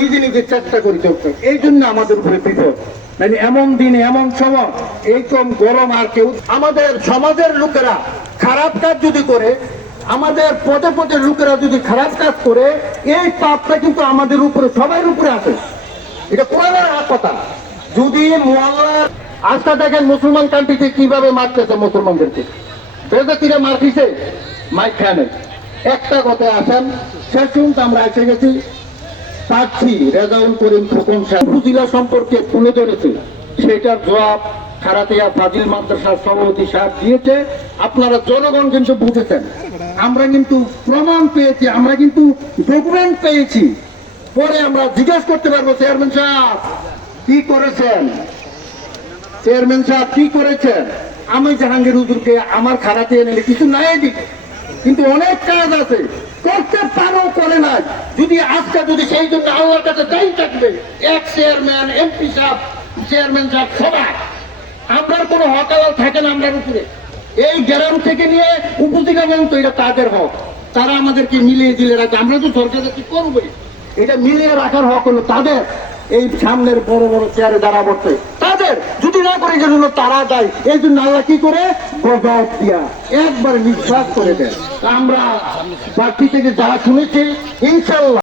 নিজে নিজে চেষ্টা করি চলতে। এই জন্য আমাদের উপরে বিপদ। মানে এমন দিনে এমন সময়, এই কম গরম আর কেউ আমাদের সমাজের লোকেরা খারাপ কাজ যদি করে, আমাদের পদে পদে লোকেরা যদি খারাপ কাজ করে, এই পাপটা কিন্তু আমাদের উপরে, সবার উপরে আসে। এটা কোরআনের কথা। যদি মোয়াল্লার আস্থা দেখেন মুসলমান কান্ট্রিতে কীভাবে মারতেছে মুসলমানদেরকে। বেজাতিরা মার দিছে মাইক খানে একটা কথায় আসেন শেষ পর্যন্ত আমরা এসে গেছি প্রার্থী রেজাউল করিম খোকন সাহেব। সম্পর্কে তুলে ধরেছে। সেটার জবাব খারাতিয়া ফাজিল মাদ্রাসার সভাপতি সাহেব দিয়েছে। আপনারা জনগণ কিন্তু বুঝেছেন। আমরা কিন্তু প্রমাণ পেয়েছি, আমরা কিন্তু ডকুমেন্ট পেয়েছি। পরে আমরা জিজ্ঞেস করতে পারব চেয়ারম্যান সাহেব, কি করেছেন? চেয়ারম্যান সাহেব, কি করেছেন? আমি জাহাঙ্গীর হুজুরকে আমার এনে কিছু নাই কিন্তু অনেক কাজ আছে। করতে পারো, করে না যদি আজকে, যদি সেই জন্য আল্লাহর কাছে দায়ী থাকবে, এক চেয়ারম্যান এমপি সাহেব চেয়ারম্যান সাহেব, সবাই। আমরার কোনো হকালাল থাকে না আমরার উপরে। এই গ্রাম থেকে নিয়ে উপজেলা পর্যন্ত এটা তাদের হক। তারা আমাদেরকে মিলিয়ে দিলে রাখে। আমরা তো সরকারের কি করবোই। এটা মিলিয়ে রাখার হক হলো তাদের। এই সামনের বড় বড় চেয়ারে দাঁড়া না করে যেন তারা দেয় এই জন্য আল্লাহ কি করে? একবার নিঃশ্বাস করে দেয় আমরা বাকি থেকে যারা শুনেছি, ইনশাল্লাহ